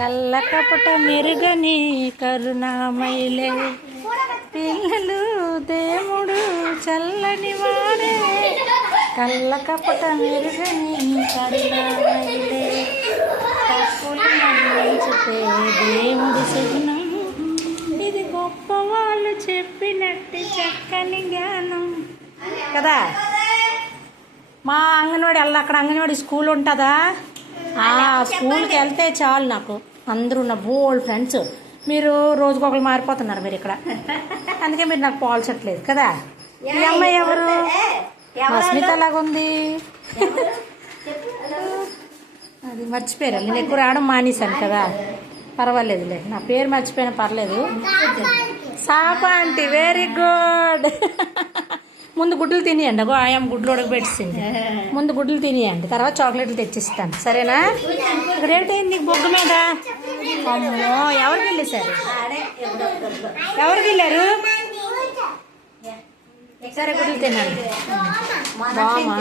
కళ్ళ కపట మెరుగని కరుణామయిలే పిల్లలు దేవుడు చల్లని వాడే కళ్ళ కపట మెరుగని కరుణామయిలే తప్పులు మన్నించుతే దేవుడి శకునం ఇది గొప్ప వాళ్ళు చెప్పినట్టు చక్కని జ్ఞానం కదా. మా అంగన్వాడి అక్కడ అంగన్వాడి స్కూల్ ఉంటుందా, ఆ స్కూల్కి వెళ్తే చాలు నాకు అందరూ నా బోల్డ్ ఫ్రెండ్స్. మీరు రోజుకొకరు మారిపోతున్నారు మీరు ఇక్కడ, అందుకే మీరు నాకు పోల్చట్లేదు కదా. ఈ అమ్మాయి ఎవరు? మస్మిత లాగుంది. అది మర్చిపోయారు, నేను ఎక్కువ రావడం మానేశాను కదా. పర్వాలేదులే, నా పేరు మర్చిపోయినా పర్లేదు. సాప ఆంటీ, వెరీ గుడ్. ముందు గుడ్లు తినేయండి, అగో ఆయమ్మ గుడ్లు ఉడకబెట్టింది. ముందు గుడ్లు తినేయండి, తర్వాత చాక్లెట్లు తెచ్చిస్తాను, సరేనా? ఇక్కడ ఏంటైంది నీకు బొగ్గు మీద? అమ్మో, ఎవరికి వెళ్ళేసారు? ఎవరికి వెళ్ళారు? సరే గుడ్లు తినండి. బామా